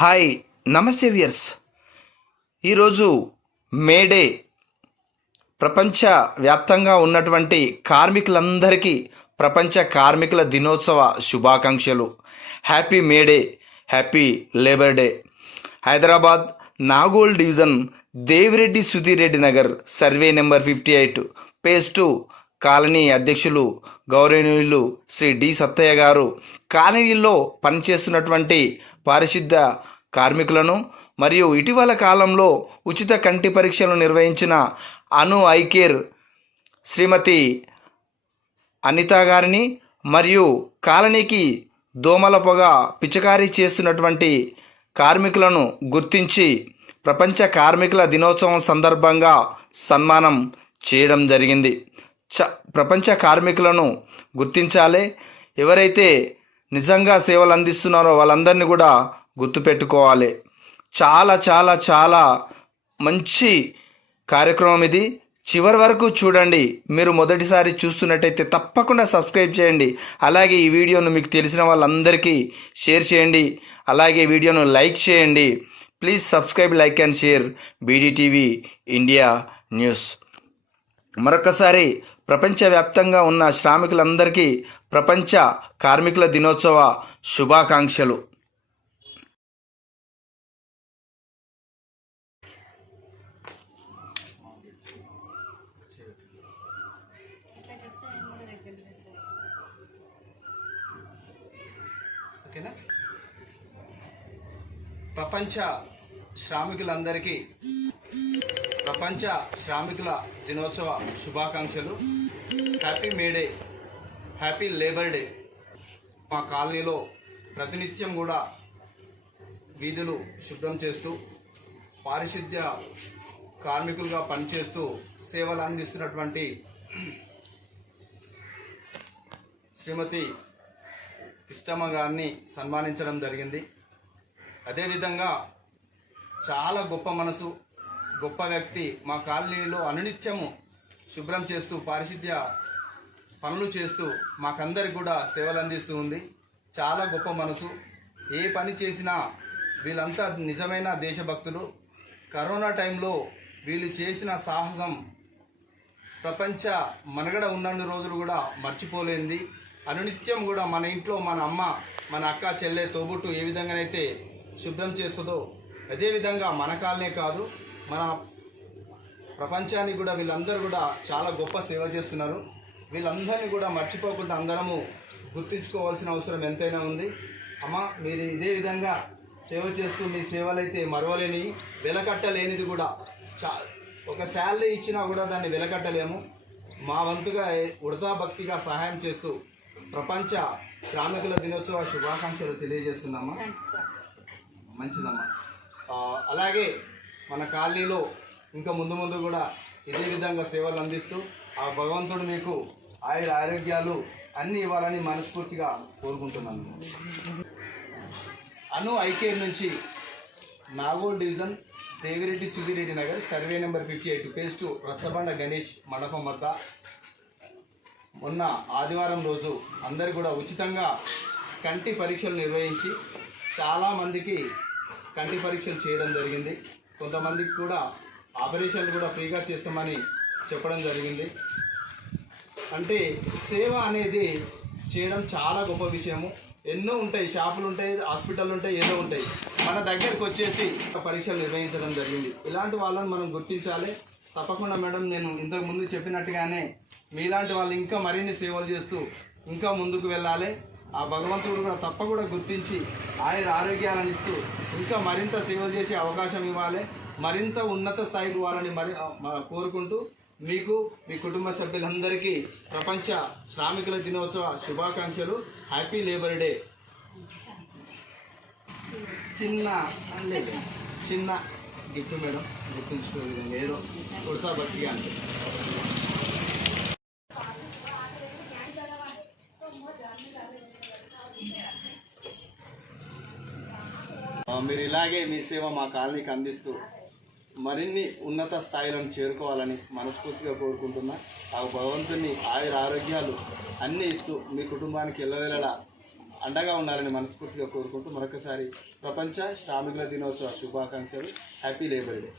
Hi, నమస్తే viewers. ఈరోజు May Day ప్రపంచ వ్యాప్తంగా ఉన్నటువంటి కార్మికులందరికీ ప్రపంచ కార్మికుల దినోత్సవ శుభాకాంక్షలు. Happy May Day, happy labour day. Hyderabad Nagole division Devireddy Sudheer Reddy Nagar survey number 58 phase 2 colony అధ్యక్షులు గౌరవనీయులు శ్రీ డి సత్తయ్య గారు కాలనీలో పనిచేస్తున్నటువంటి పారిశుద్ధ్య కార్మికులను మరియు ఇటీవల కాలంలో ఉచిత కంటి పరీక్షలు నిర్వహించిన అను ఐ కేర్ శ్రీమతి అనిత గారిని మరియు కాలనీకి దోమల పొగ పిచికారీ చేస్తున్నటువంటి కార్మికులను గుర్తించి ప్రపంచ కార్మికుల దినోత్సవం సందర్భంగా సన్మానం చేయడం జరిగింది. ప్రపంచ కార్మికులను గుర్తించాలి. ఎవరైతే నిజంగా సేవలు అందిస్తున్నారో వాళ్ళందరినీ కూడా గుర్తుపెట్టుకోవాలి. చాలా చాలా చాలా మంచి కార్యక్రమం ఇది. చివరి వరకు చూడండి. మీరు మొదటిసారి చూస్తున్నట్టయితే తప్పకుండా సబ్స్క్రైబ్ చేయండి. అలాగే ఈ వీడియోను మీకు తెలిసిన వాళ్ళందరికీ షేర్ చేయండి. అలాగే వీడియోను లైక్ చేయండి. Please subscribe, like and share BDTV India news. మరొకసారి ప్రపంచవ్యాప్తంగా ఉన్న శ్రామికులందరికీ ప్రపంచ కార్మికుల దినోత్సవ శుభాకాంక్షలు. ఓకేనా? ప్రపంచ శ్రామికులందరికీ ప్రపంచ శ్రామికుల దినోత్సవ శుభాకాంక్షలు. Happy May Day, happy labour day. మా కాలనీలో ప్రతినిత్యం కూడా వీధులు శుభ్రం చేస్తూ పారిశుద్ధ్య కార్మికులుగా పనిచేస్తూ సేవలు అందిస్తున్నటువంటి శ్రీమతి ఇష్టమ్మ గారిని సన్మానించడం జరిగింది. అదేవిధంగా చాలా గొప్ప మనసు, గొప్ప వ్యక్తి. మా కాలనీలో అనునిత్యము శుభ్రం చేస్తూ పారిశుద్ధ్య పనులు చేస్తూ మాకందరికి కూడా సేవలు అందిస్తూ ఉంది. చాలా గొప్ప మనసు. ఏ పని చేసినా వీళ్ళంతా నిజమైన దేశభక్తులు. కరోనా టైంలో వీళ్ళు చేసిన సాహసం ప్రపంచ మనుగడ ఉన్నన్ని రోజులు కూడా మర్చిపోలేనిది. అనునిత్యం కూడా మన ఇంట్లో మన అమ్మ, మన అక్క, చెల్లె, తోబుట్టు ఏ విధంగానైతే శుభ్రం చేస్తుందో అదేవిధంగా మన కాలనే కాదు, మన ప్రపంచానికి కూడా వీళ్ళందరూ కూడా చాలా గొప్ప సేవ చేస్తున్నారు. వీళ్ళందరినీ కూడా మర్చిపోకుండా అందరము గుర్తించుకోవాల్సిన అవసరం ఎంతైనా ఉంది. అమ్మ, మీరు ఇదే విధంగా సేవ చేస్తూ మీ సేవలైతే మరవలేని, వెలకట్టలేనిది కూడా. ఒక శాలరీ ఇచ్చినా కూడా దాన్ని వెలకట్టలేము. మా వంతుగా ఉడతా భక్తిగా సహాయం చేస్తూ ప్రపంచ శ్రామికుల దినోత్సవ శుభాకాంక్షలు తెలియజేస్తున్నామా. మంచిదమ్మా. అలాగే మన కాలనీలో ఇంకా ముందు ముందు కూడా ఇదే విధంగా సేవలు అందిస్తూ ఆ భగవంతుడు మీకు ఆరోగ్యాలు అన్నీ ఇవ్వాలని మనస్ఫూర్తిగా కోరుకుంటున్నాను. అను ఐ కేర్ నుంచి Nagole division Devireddy Sudheer Reddy Nagar survey number 58 phase 2 రచ్చబండ గణేష్ మండపం వద్ద మొన్న ఆదివారం రోజు అందరు కూడా ఉచితంగా కంటి పరీక్షలు నిర్వహించి చాలామందికి కంటి పరీక్షలు చేయడం జరిగింది. కొంతమందికి కూడా ఆపరేషన్లు కూడా ఫ్రీగా చేస్తామని చెప్పడం జరిగింది. అంటే సేవ అనేది చేయడం చాలా గొప్ప విషయము. ఎన్నో ఉంటాయి, షాపులు ఉంటాయి, హాస్పిటల్ ఉంటాయి, ఏదో ఉంటాయి. మన దగ్గరకు వచ్చేసి పరీక్షలు నిర్వహించడం జరిగింది. ఇలాంటి వాళ్ళని మనం గుర్తించాలి. తప్పకుండా మేడం, నేను ఇంతకు ముందు చెప్పినట్టుగానే మీలాంటి వాళ్ళు ఇంకా మరిన్ని సేవలు చేస్తూ ఇంకా ముందుకు వెళ్ళాలి. ఆ భగవంతుడు కూడా తప్పకుండా గుర్తించి ఆరోగ్యాలను ఇస్తూ ఇంకా మరింత సేవలు చేసే అవకాశం ఇవ్వాలి. మరింత ఉన్నత స్థాయికి వాళ్ళని కోరుకుంటూ మీకు, మీ కుటుంబ సభ్యులందరికీ ప్రపంచ శ్రామికుల దినోత్సవ శుభాకాంక్షలు. Happy labour day. చిన్న గిఫ్ట్ మేడం, గుర్తుంచుకో విధంగా ఏదో ఉడతా భక్తిగా అంటే. మీరు ఇలాగే మీ సేవ మా కాలనీకి అందిస్తూ మరిన్ని ఉన్నత స్థాయిలను చేరుకోవాలని మనస్ఫూర్తిగా కోరుకుంటున్నా. ఆ భగవంతుని ఆరోగ్యాలు అన్నీ ఇస్తూ మీ కుటుంబానికి ఎల్లవేళలా అండగా ఉండాలని మనస్ఫూర్తిగా కోరుకుంటూ మరొకసారి ప్రపంచ శ్రామికుల దినోత్సవ శుభాకాంక్షలు. Happy labour day.